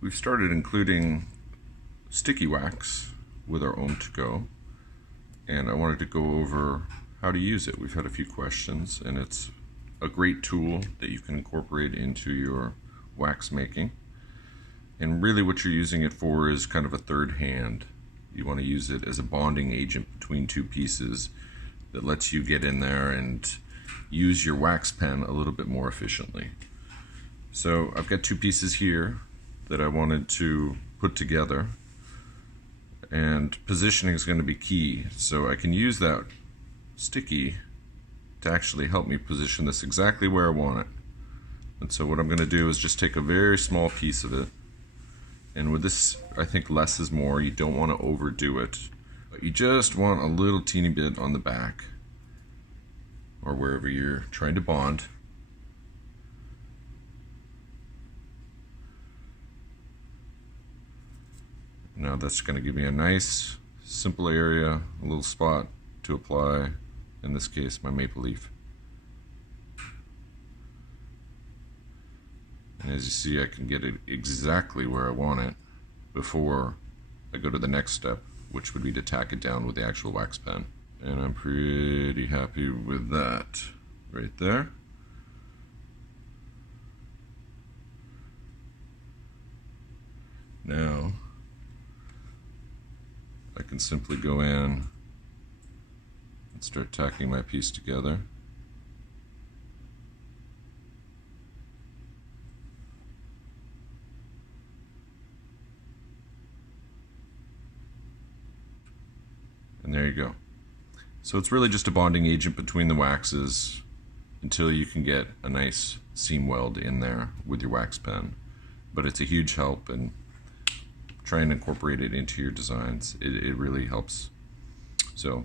We've started including sticky wax with our OHM, and I wanted to go over how to use it. We've had a few questions, and it's a great tool that you can incorporate into your wax making. And really what you're using it for is kind of a third hand. You want to use it as a bonding agent between two pieces that lets you get in there and use your wax pen a little bit more efficiently. So I've got two pieces here that I wanted to put together, and positioning is going to be key. So I can use that sticky to actually help me position this exactly where I want it. And so what I'm going to do is just take a very small piece of it, and with this I think less is more. You don't want to overdo it, but you just want a little teeny bit on the back or wherever you're trying to bond. Now that's going to give me a nice simple area, a little spot to apply, in this case my maple leaf. And as you see, I can get it exactly where I want it before I go to the next step, which would be to tack it down with the actual wax pen. And I'm pretty happy with that right there. Now I can simply go in and start tacking my piece together. And there you go. So it's really just a bonding agent between the waxes until you can get a nice seam weld in there with your wax pen. But it's a huge help, and try and incorporate it into your designs. It really helps. So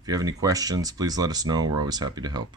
if you have any questions, please let us know. We're always happy to help.